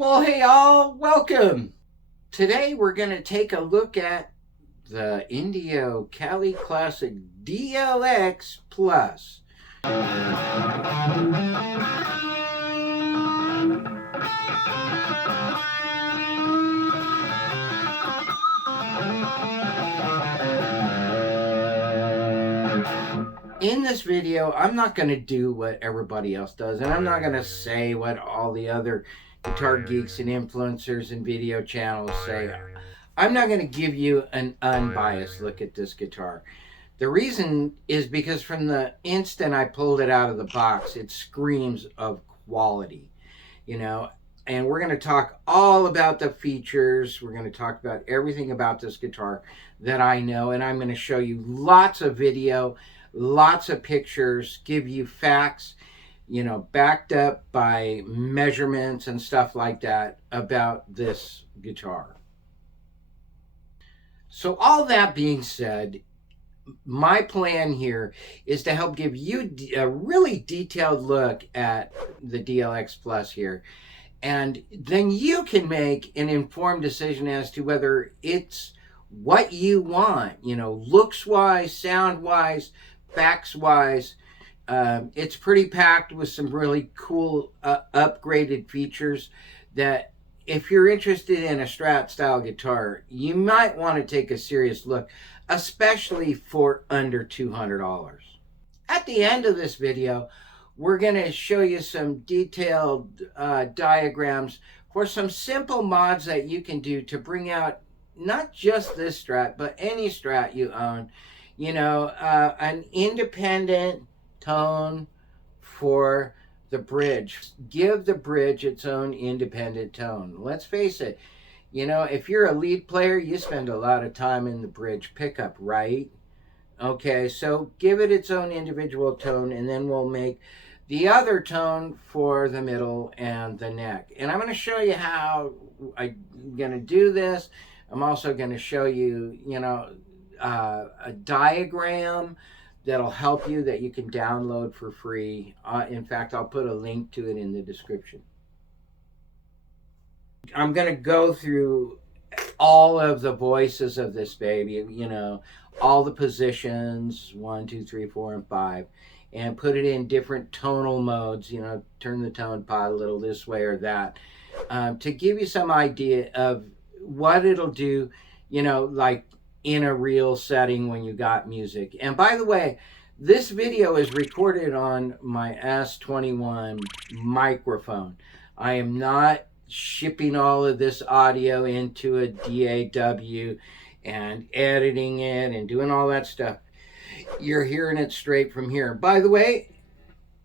Well, hey all, welcome. Today we're going to take a look at the Indio Cali Classic DLX Plus. In this video, I'm not going to do what everybody else does, and I'm not going to say what all the other guitar geeks and influencers and video channels say. I'm not going to give you an unbiased look at this guitar. The reason is because from the instant I pulled it out of the box, it screams of quality, you know. And we're going to talk all about the features. We're going to talk about everything about this guitar that I know, and I'm going to show you lots of video, lots of pictures, give you facts, you know, backed up by measurements and stuff like that about this guitar. So all that being said, my plan here is to help give you a really detailed look at the DLX Plus here. And then you can make an informed decision as to whether it's what you want, you know, looks-wise, sound-wise, facts-wise. It's pretty packed with some really cool upgraded features that if you're interested in a Strat style guitar, you might want to take a serious look, especially for under $200. At the end of this video, we're going to show you some detailed diagrams for some simple mods that you can do to bring out not just this Strat, but any Strat you own. You know, an independent tone for the bridge. Give the bridge its own independent tone. Let's face it, you know, if you're a lead player, you spend a lot of time in the bridge pickup, right? Okay, so give it its own individual tone, and then we'll make the other tone for the middle and the neck. And I'm going to show you how I'm going to do this. I'm also going to show you, you know, a diagram that'll help you that you can download for free. In fact, I'll put a link to it in the description. I'm going to go through all of the voices of this baby, you know, all the positions, 1, 2, 3, 4, and 5, and put it in different tonal modes, you know, turn the tone pot a little this way or that, to give you some idea of what it'll do, you know, like in a real setting when you got music. And by the way, this video is recorded on my S21 microphone. I am not shipping all of this audio into a DAW and editing it and doing all that stuff. You're hearing it straight from here. By the way,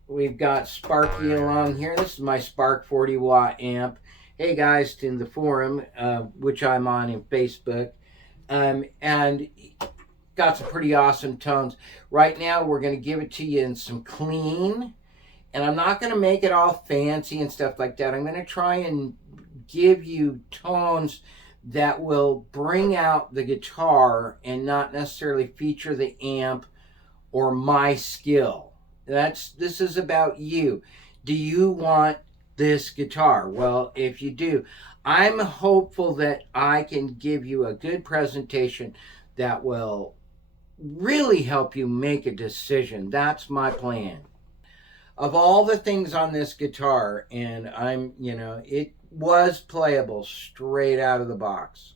we've got Sparky along here. This is my Spark 40 watt amp. Hey guys, in the forum, which I'm on in Facebook, and got some pretty awesome tones. Right now, we're going to give it to you in some clean, and I'm not going to make it all fancy and stuff like that. I'm going to try and give you tones that will bring out the guitar and not necessarily feature the amp or my skill. This is about you. Do you want this guitar? Well, if you do, I'm hopeful that I can give you a good presentation that will really help you make a decision. That's my plan. Of all the things on this guitar, and you know, it was playable straight out of the box.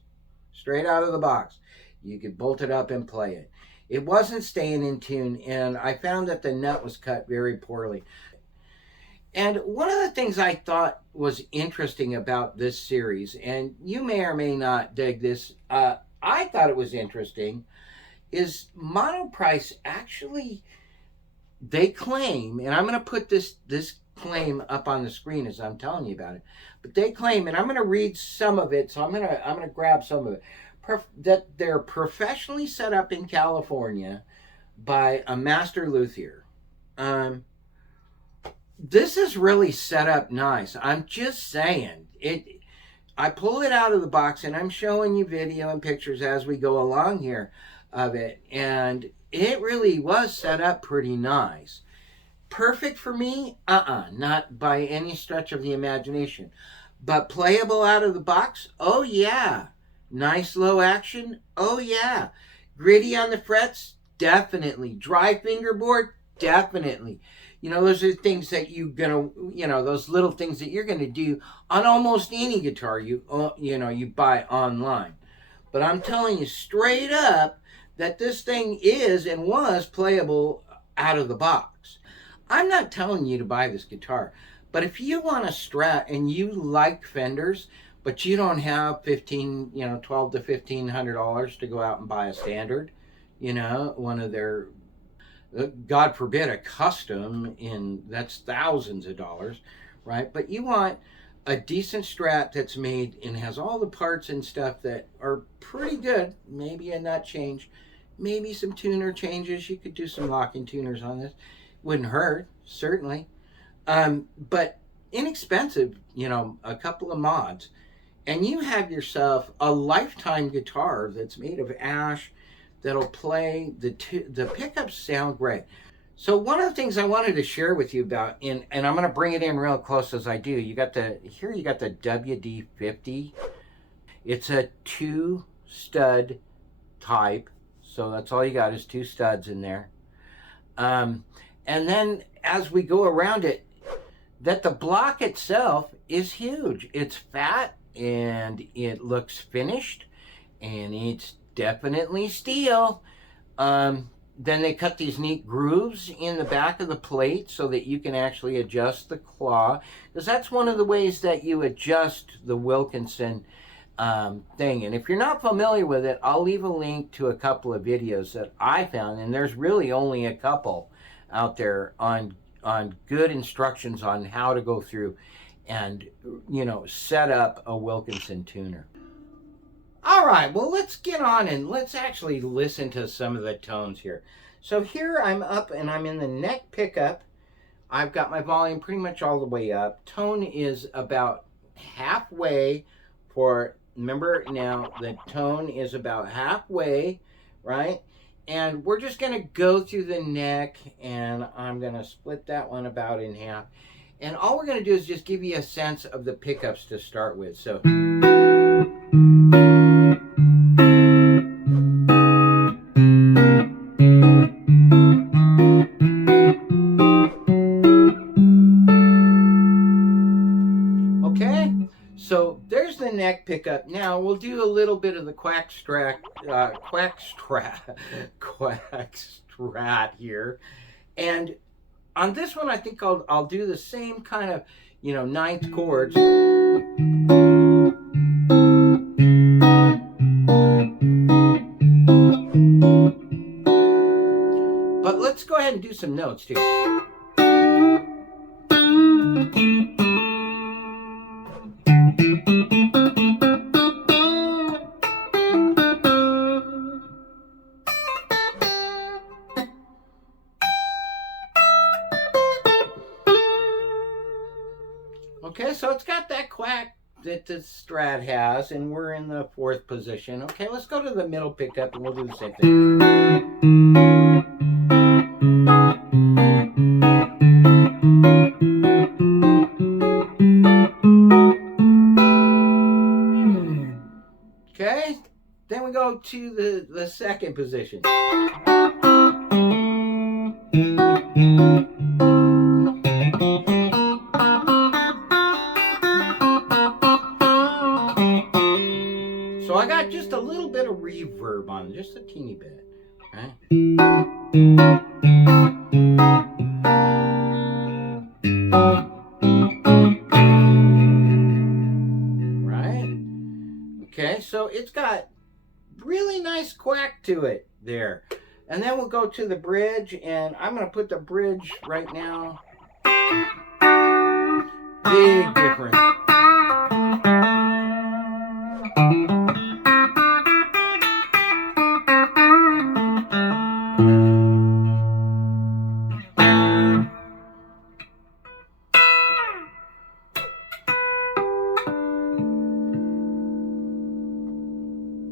Straight out of the box. You could bolt it up and play it. It wasn't staying in tune, and I found that the nut was cut very poorly. And one of the things I thought was interesting about this series, and you may or may not dig this, I thought it was interesting, is Monoprice actually, they claim, and I'm going to put this claim up on the screen as I'm telling you about it, but they claim, and I'm going to read some of it, so I'm going to grab some of it, that they're professionally set up in California by a master luthier. This is really set up nice. I'm just saying. I pull it out of the box, and I'm showing you video and pictures as we go along here of it. And it really was set up pretty nice. Perfect for me? Not by any stretch of the imagination. But playable out of the box? Oh yeah. Nice low action? Oh yeah. Gritty on the frets? Definitely. Dry fingerboard? Definitely. You know, those are things that those little things that you're gonna do on almost any guitar you buy online. But I'm telling you straight up that this thing is and was playable out of the box. I'm not telling you to buy this guitar, but if you want a Strat and you like Fenders, but you don't have 12 to $1,500 to go out and buy a standard, one of their, God forbid, a custom, that's thousands of dollars, right? But you want a decent Strat that's made and has all the parts and stuff that are pretty good, maybe a nut change, maybe some tuner changes. You could do some locking tuners on this. Wouldn't hurt, certainly. But inexpensive, a couple of mods. And you have yourself a lifetime guitar that's made of ash that'll play, the pickups sound great. So one of the things I wanted to share with you about, and I'm going to bring it in real close as I do, you got the WD-50. It's a 2-stud type, so that's all you got is 2 studs in there. And then as we go around it, that the block itself is huge. It's fat and it looks finished and it's definitely steel. Then they cut these neat grooves in the back of the plate so that you can actually adjust the claw, because that's one of the ways that you adjust the Wilkinson thing. And if you're not familiar with it, I'll leave a link to a couple of videos that I found, and there's really only a couple out there on good instructions on how to go through and set up a Wilkinson tuner. All right, well, let's get on and let's actually listen to some of the tones here. So here I'm up and I'm in the neck pickup. I've got my volume pretty much all the way up. Tone is about halfway remember now, the tone is about halfway, right? And we're just going to go through the neck, and I'm going to split that one about in half. And all we're going to do is just give you a sense of the pickups to start with. So okay, so there's the neck pickup. Now we'll do a little bit of the quack strat here. And on this one, I think I'll do the same kind of, ninth chords. But let's go ahead and do some notes too. Okay, so it's got that quack that the Strat has, and we're in the 4th position. Okay, let's go to the middle pickup and we'll do the same thing. Okay, then we go to the 2nd position. So I got just a little bit of reverb on it, just a teeny bit. Okay. Right? Okay, so it's got really nice quack to it there. And then we'll go to the bridge, and I'm going to put the bridge right now. Big difference.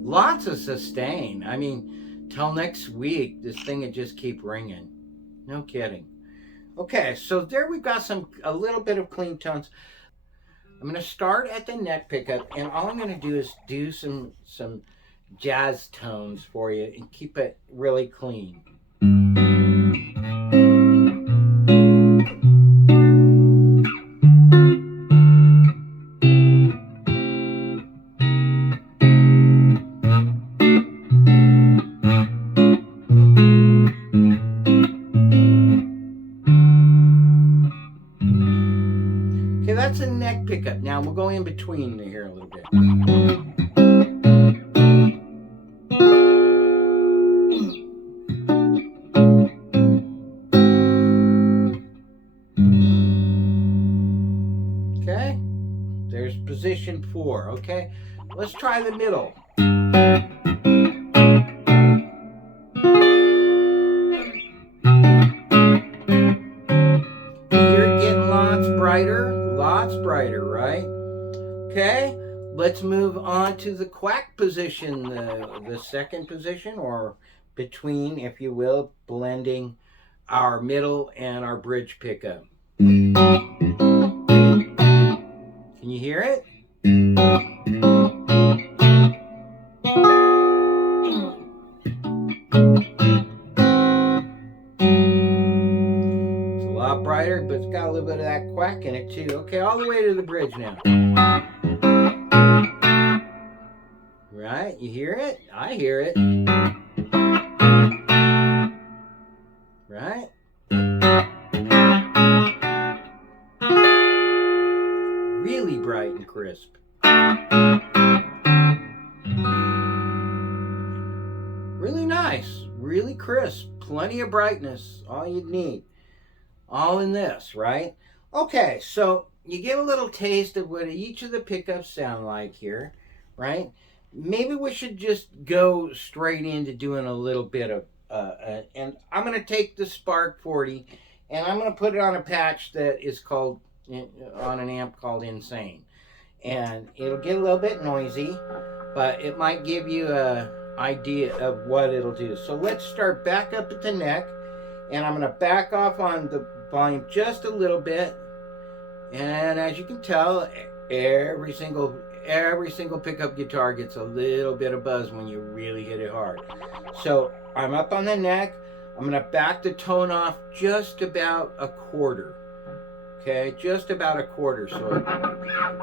Lots of sustain. I mean, till next week, this thing would just keep ringing. No kidding. Okay, so there we've got a little bit of clean tones. I'm going to start at the neck pickup, and all I'm going to do is do some jazz tones for you and keep it really clean. Okay, that's a neck pickup. Now we'll go in between here a little bit. Okay, there's position 4. Okay, let's try the middle. You're getting lots brighter, right? Okay, let's move on to the quack position, the second position, or between, if you will, blending our middle and our bridge pickup. Can you hear it? It's a lot brighter, but it's got a little bit of that quack in it too. Okay, all the way to the bridge now. Right, you hear it? I hear it. Right? Really bright and crisp. Really nice, really crisp, plenty of brightness, all you'd need. All in this, right? Okay, so you get a little taste of what each of the pickups sound like here, right? Maybe we should just go straight into doing a little bit of, and I'm going to take the Spark 40 and I'm going to put it on a patch that is called, on an amp called Insane. And it'll get a little bit noisy, but it might give you an idea of what it'll do. So let's start back up at the neck, and I'm going to back off on the volume just a little bit. And as you can tell, every single pickup guitar gets a little bit of buzz when you really hit it hard. So I'm up on the neck. I'm going to back the tone off just about a quarter. Okay, just about a quarter. So,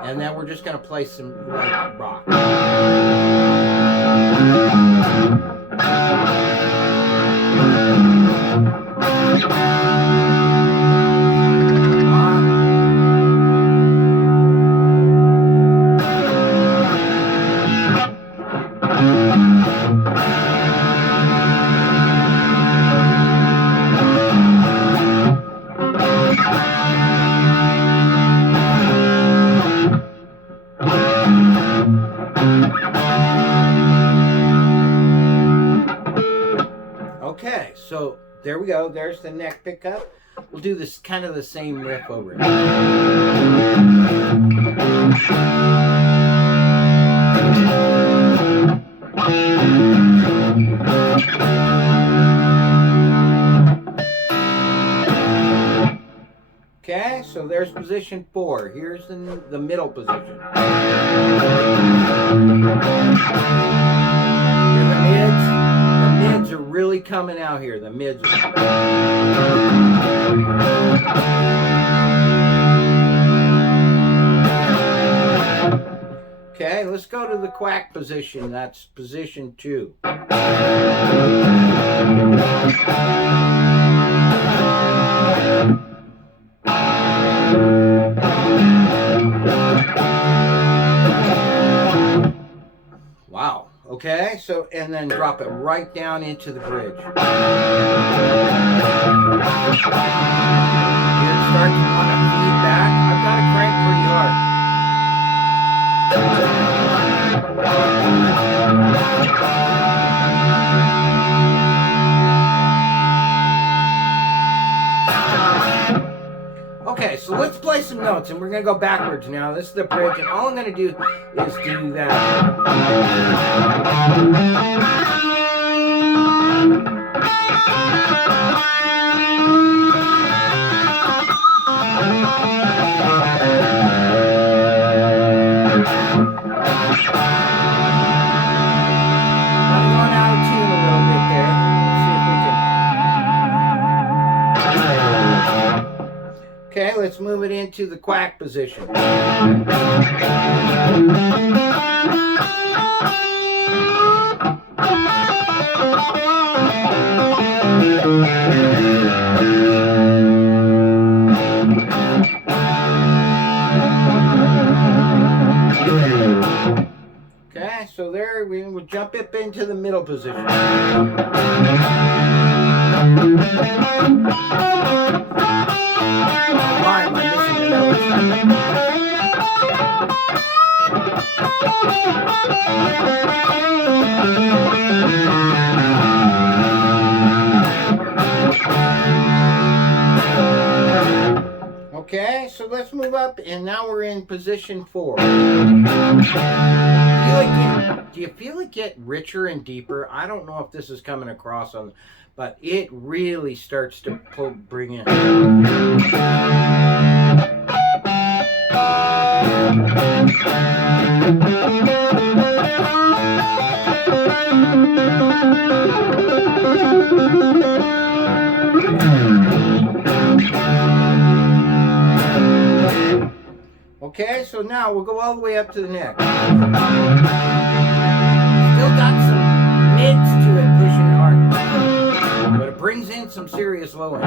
and then we're just going to play some like rock. Okay, so there we go. There's the neck pickup. We'll do this kind of the same riff over it. Okay, so there's position 4. Here's the middle position. Here's the mids. The mids are really coming out here. The mids are... Okay, let's go to the quack position. That's position 2. Wow. Okay, so, and then drop it right down into the bridge. Here it starts to want to feed back. I've got to crank pretty hard. Okay, so let's play some notes, and we're going to go backwards now. This is the bridge, and all I'm going to do is do that. Going out of tune a little bit there. Let's see if we can. Okay, let's move it into the quack position. Okay, so there we will jump up into the middle position. Why am I missing the notes? Okay, so let's move up, and now we're in position 4. Do you feel it get richer and deeper? I don't know if this is coming across on, but it really starts to bring in. Okay, so now we'll go all the way up to the neck. Still got some mids to it, pushing it hard, but it brings in some serious low end.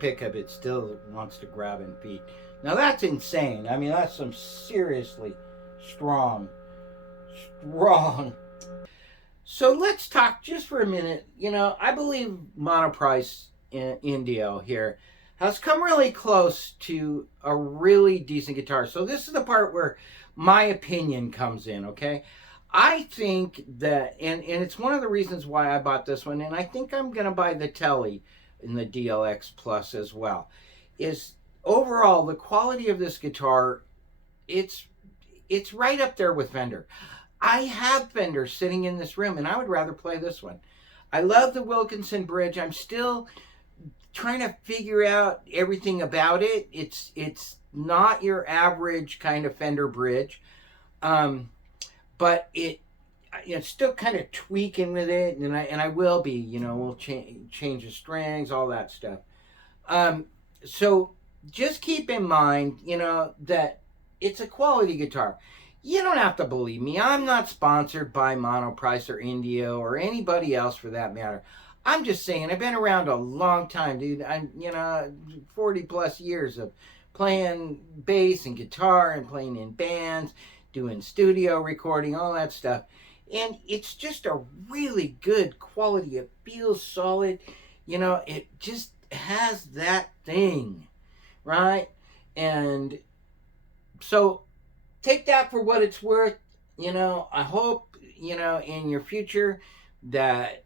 Pickup, it still wants to grab and beat. Now that's insane. I mean, that's some seriously strong. So let's talk just for a minute. You know, I believe Monoprice Indio here has come really close to a really decent guitar. So this is the part where my opinion comes in, okay? I think that, and it's one of the reasons why I bought this one, and I think I'm going to buy the Telly in the DLX Plus as well, is overall the quality of this guitar, it's right up there with Fender. I have Fender sitting in this room, and I would rather play this one. I love the Wilkinson bridge. I'm still trying to figure out everything about it. It's not your average kind of Fender bridge, but it's still kind of tweaking with it, and I will be, you know, we'll change the strings, all that stuff. So just keep in mind, you know, that it's a quality guitar. You don't have to believe me. I'm not sponsored by Monoprice or Indio or anybody else for that matter. I'm just saying, I've been around a long time, dude. You know, 40 plus years of playing bass and guitar and playing in bands, doing studio recording, all that stuff. And it's just a really good quality. It feels solid. You know, it just has that thing, right? And so take that for what it's worth. You know, I hope, you know, in your future that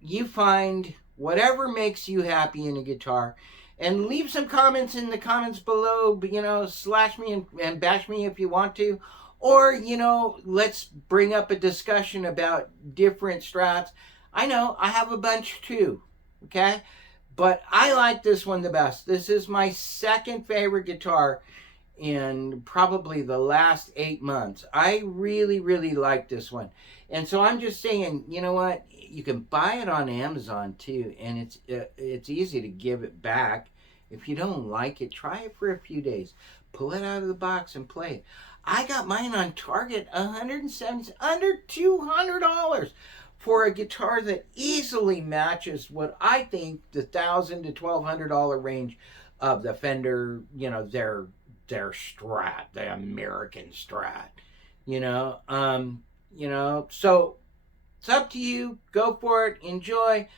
you find whatever makes you happy in a guitar. And leave some comments in the comments below. You know, slash me and bash me if you want to. Or, you know, let's bring up a discussion about different Strats. I know, I have a bunch too, okay? But I like this one the best. This is my second favorite guitar in probably the last 8 months. I really, really like this one. And so I'm just saying, you know what? You can buy it on Amazon too, and it's easy to give it back. If you don't like it, try it for a few days. Pull it out of the box and play it. I got mine on Target, $170, under $200 for a guitar that easily matches what I think the $1,000 to $1,200 range of the Fender, you know, their Strat, the American Strat, you know, so it's up to you. Go for it, enjoy,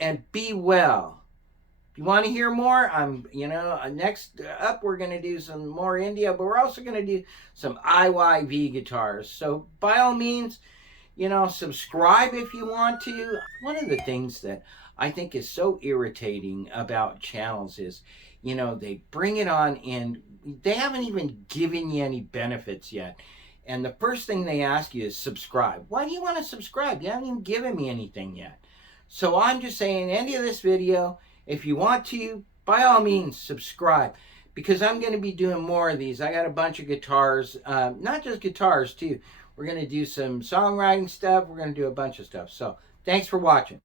and be well. If you want to hear more, next up we're going to do some more Indio, but we're also going to do some IYV guitars. So by all means, You know, subscribe if you want to. One of the things that I think is so irritating about channels is, you know, they bring it on and they haven't even given you any benefits yet. And the first thing they ask you is subscribe. Why do you want to subscribe? You haven't even given me anything yet. So I'm just saying, end of this video, if you want to, by all means, subscribe. Because I'm going to be doing more of these. I got a bunch of guitars, not just guitars too. We're going to do some songwriting stuff. We're going to do a bunch of stuff. So thanks for watching.